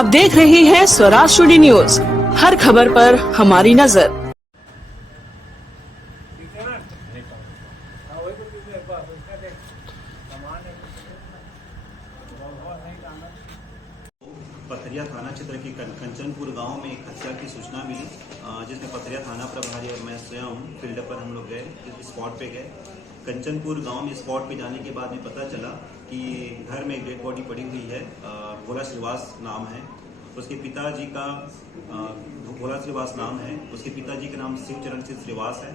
आप देख रहे हैं स्वराज टुडे न्यूज, हर खबर पर हमारी नजर। पथरिया थाना क्षेत्र के कंचनपुर गांव में एक हत्या की सूचना मिली, जिसमें पथरिया थाना प्रभारी और मैं स्वयं फील्ड पर हम लोग गए, स्पॉट पे गए। कंचनपुर गांव में स्पॉट पे जाने के बाद में पता चला कि घर में एक डेड बॉडी पड़ी हुई है। भोला श्रीवास नाम है उसके पिताजी का, भोला श्रीवास नाम है उसके पिताजी का नाम शिवचरण सिंह श्रीवास है।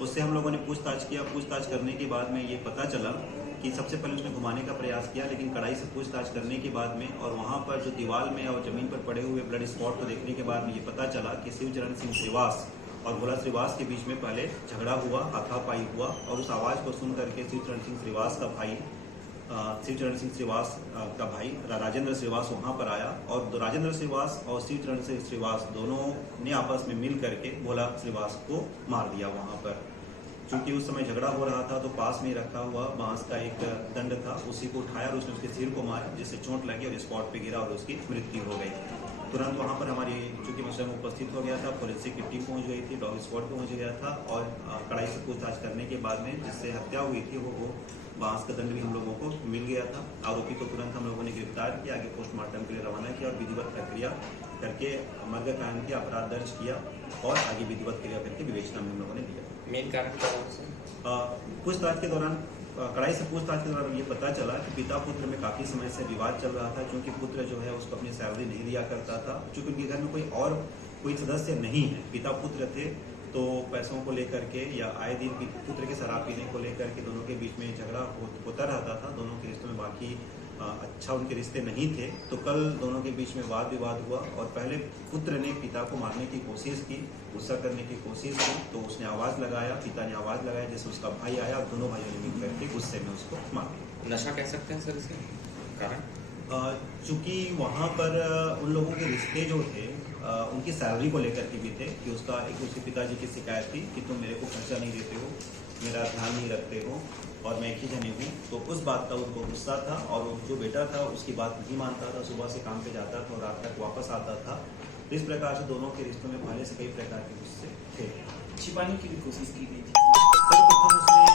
उससे हम लोगों ने पूछताछ किया। पूछताछ करने के बाद में ये पता चला कि सबसे पहले उसने घुमाने का प्रयास किया, लेकिन कड़ाई से पूछताछ करने के बाद में और वहाँ पर जो दीवार में और जमीन पर पड़े हुए ब्लड स्पॉट को देखने के बाद में ये पता चला कि शिवचरण सिंह श्रीवास और भोला श्रीवास के बीच में पहले झगड़ा हुआ, हाथापाई हुआ और उस आवाज़ को सुन करके शिवचरण सिंह श्रीवास का भाई राजेंद्र श्रीवास वहाँ पर आया और राजेंद्र श्रीवास और शिवचरण सिंह श्रीवास दोनों ने आपस में मिल करके भोला श्रीवास को मार दिया वहाँ पर। चूंकि उस समय झगड़ा हो रहा था तो पास में रखा हुआ बांस का एक दंड था, उसी को उठाया और उसने उसके सिर को मारा, जिससे चोट लगी और स्पॉट पे गिरा और उसकी मृत्यु हो गई। तुरंत वहाँ पर हमारी, चूंकि मैं स्वयं उपस्थित हो गया था, फोरेंसिक की टीम पहुँच गई थी, डॉग स्क्वाड पहुँच गया था और कड़ाई से पूछताछ करने के बाद में जिससे हत्या हुई थी वो बांस का दंड भी हम लोगों को मिल गया था। आरोपी को तुरंत हम लोगों ने गिरफ्तार किया, आगे पोस्टमार्टम के लिए रवाना किया और विधिवत प्रक्रिया करके मर्ग कायम किया, अपराध दर्ज किया और आगे विधिवत क्रिया करके विवेचना में हम लोगों ने दिया। मेन कारण क्या है? पूछताछ के दौरान, कड़ाई से पूछताछ के दौरान ये पता चला कि पिता पुत्र में काफी समय से विवाद चल रहा था, क्योंकि पुत्र जो है उसको अपनी सैलरी नहीं दिया करता था। चूंकि उनके घर में कोई सदस्य नहीं है, पिता पुत्र थे, तो पैसों को लेकर के या आए दिन पुत्र के शराब पीने को लेकर के दोनों के बीच में झगड़ा होता रहता था। दोनों के रिश्तों में बाकी अच्छा उनके रिश्ते नहीं थे। तो कल दोनों के बीच में वाद विवाद हुआ और पहले पुत्र ने पिता को मारने की कोशिश की, गुस्सा करने की कोशिश की, तो उसने आवाज़ लगाया, पिता ने आवाज़ लगाया, जिससे उसका भाई आया और दोनों भाइयों ने मिल करके गुस्से में उसको मार दिया। नशा कह सकते हैं सर इसके कारण? चूँकि वहाँ पर उन लोगों के रिश्ते जो थे उनकी सैलरी को लेकर के भी थे कि उसके पिताजी की शिकायत थी कि तुम मेरे को खर्चा नहीं देते हो, मेरा ध्यान नहीं रखते हो और मैं एक ही जने हूँ। तो उस बात का उनको गुस्सा था और जो बेटा था उसकी बात नहीं मानता था, सुबह से काम पे जाता था और रात तक वापस आता था। तो इस प्रकार से दोनों के रिश्तों में पहले से कई प्रकार के गुस्से थे। छिपाने की भी कोशिश की गई थी। सर्वप्रथम उसने